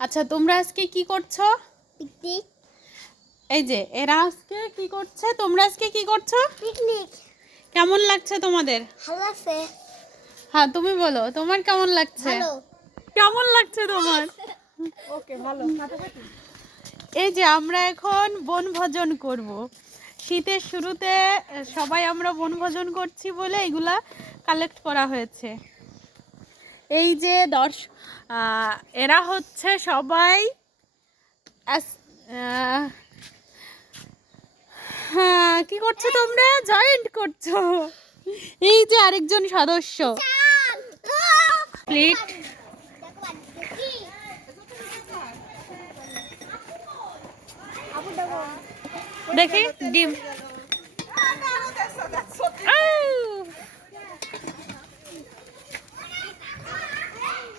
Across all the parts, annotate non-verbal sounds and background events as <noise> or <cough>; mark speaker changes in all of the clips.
Speaker 1: আচ্ছা তোমরা আজকে কি করছ?
Speaker 2: পিকনিক
Speaker 1: এই যে এরা আজকে কি করছে? তোমরা আজকে কি করছ?
Speaker 2: পিকনিক
Speaker 1: কেমন লাগছে তোমাদের?
Speaker 2: ভালো আছে
Speaker 1: হ্যাঁ তুমি বলো তোমার কেমন লাগছে?
Speaker 2: ভালো।
Speaker 1: কেমন লাগছে তোমার? <laughs>
Speaker 2: ওকে ভালো।
Speaker 1: এই যে আমরা এখন বনভোজন করব। শীতের শুরুতে সবাই আমরা বনভোজন করছি বলে এগুলা কালেক্ট করা হয়েছে। এই যে দর্শ এরা হচ্ছে সবাই হ্যাঁ কি করছ তোমরা? জয়েন্ট করছ। এই যে আরেকজন সদস্য। প্লিট দেখি ডিম।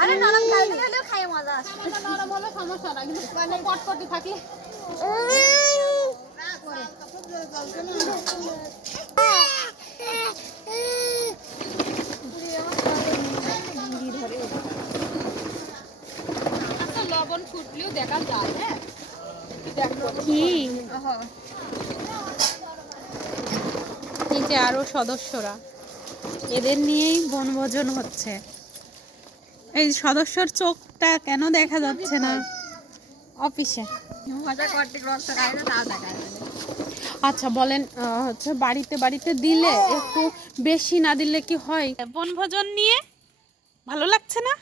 Speaker 2: আরে নরম খাইতে হলেও খাই মজা
Speaker 1: নরম হলে সমস্যা না কিন্তু কটকটি থাকলে আচ্ছা লবণ ফুটলেও দেখা যায় হ্যাঁ। কি? এই যে আরও সদস্যরা। এদের নিয়েই বনভোজন হচ্ছে। এই সদস্যর চোখটা কেন দেখা যাচ্ছে না? অফিসে। আচ্ছা বলেন হচ্ছে বাড়িতে বাড়িতে দিলে একটু বেশি না দিলে কি হয়? বনভোজন নিয়ে ভালো লাগছে না?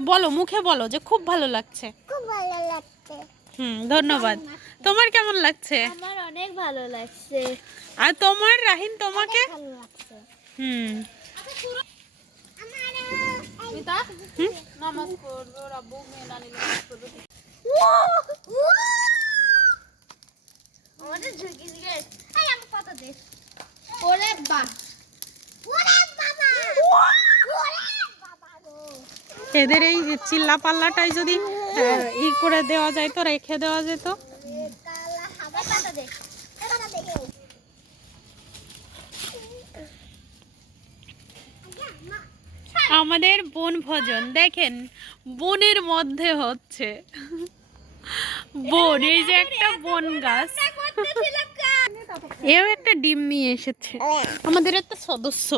Speaker 1: বলো মুখে বলো যে খুব ভালো লাগছে।
Speaker 2: খুব ভালো লাগছে।
Speaker 1: হুম ধন্যবাদ। তোমার কেমন লাগছে?
Speaker 2: আমার অনেক ভালো লাগছে।
Speaker 1: আর তোমার রাহিন তোমাকে? হুম। ওর
Speaker 2: বাবা। ওরে বাবা।
Speaker 1: এদের এই চিল্লা পাল্লাটাই যদি ই করে দেওয়া যায় তো রেখে দেওয়া যেত। আমাদের বনভোজন দেখেন বনের মধ্যে হচ্ছে। বন এই যে একটা বন গাছ। এও একটা ডিম নিয়ে এসেছে। আমাদের একটা সদস্য।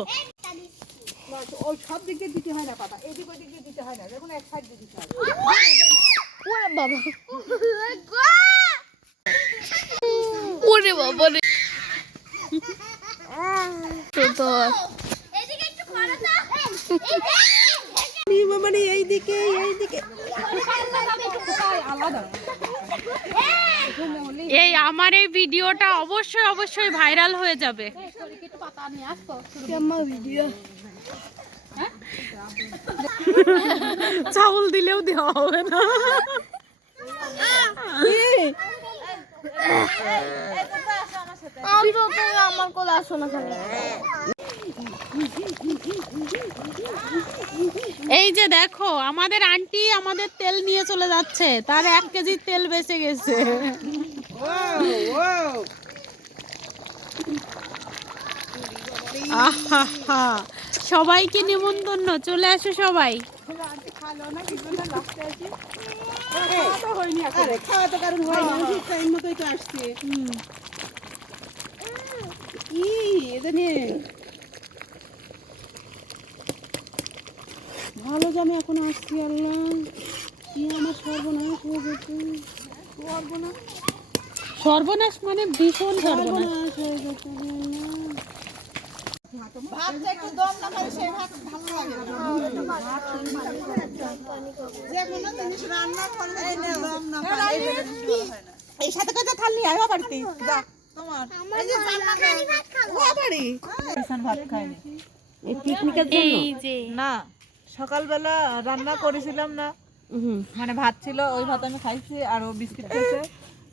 Speaker 3: ওই সব দিক দিয়ে দিতে হয় না পাতা এদিক ওদিক দিয়ে দিতে হয় না। দেখুন এক সাইড দিয়ে দিতে হয়।
Speaker 2: বাবা। ওরে বাবা রে তো তো এদিকে একটু করো তো
Speaker 3: মানে এইদিকে এইদিকে।
Speaker 1: এই আমার এই ভিডিওটা অবশ্যই অবশ্যই ভাইরাল হয়ে যাবে। চাউল দিলেও দেওয়া হবে না। এই যে দেখো, আমাদের আন্টি আমাদের তেল নিয়ে চলে যাচ্ছে তার এক কেজি তেল বেঁচে গেছে। সবাইকে নিমন্ত্রণ, চলে আসো সবাই
Speaker 3: খাওয়া তো কারণ হয় না ঠিক টাইম মতোই তো আসছে।
Speaker 1: হুম।
Speaker 3: ই ভালো জামে এখন আসছি আল্লাহ। কি আমার সর্বনাশ হয়ে যেত সর্বনাশ?
Speaker 1: সর্বনাশ মানে ভীষণ সর্বনাশ।
Speaker 3: হয়ে যেত এই সাথে
Speaker 4: সকালবেলা রান্না করেছিলাম না।
Speaker 3: মানে ভাত ছিল ওই ভাত আমি খাইছি আর ওই বিস্কিট খাইছে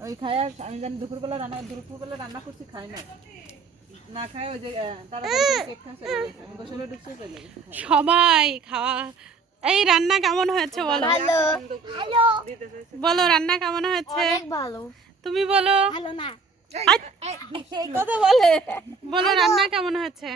Speaker 3: ওই খাই আর আমি জানি দুপুরবেলা রান্না দুপুরবেলা রান্না করছি খাই না
Speaker 1: সবাই খাওয়া। এই রান্না কেমন হয়েছে বলো? বলো রান্না কেমন হয়েছে? তুমি বলো।
Speaker 3: আচ্ছা। কথা বলে।
Speaker 1: বলো রান্না কেমন হয়েছে?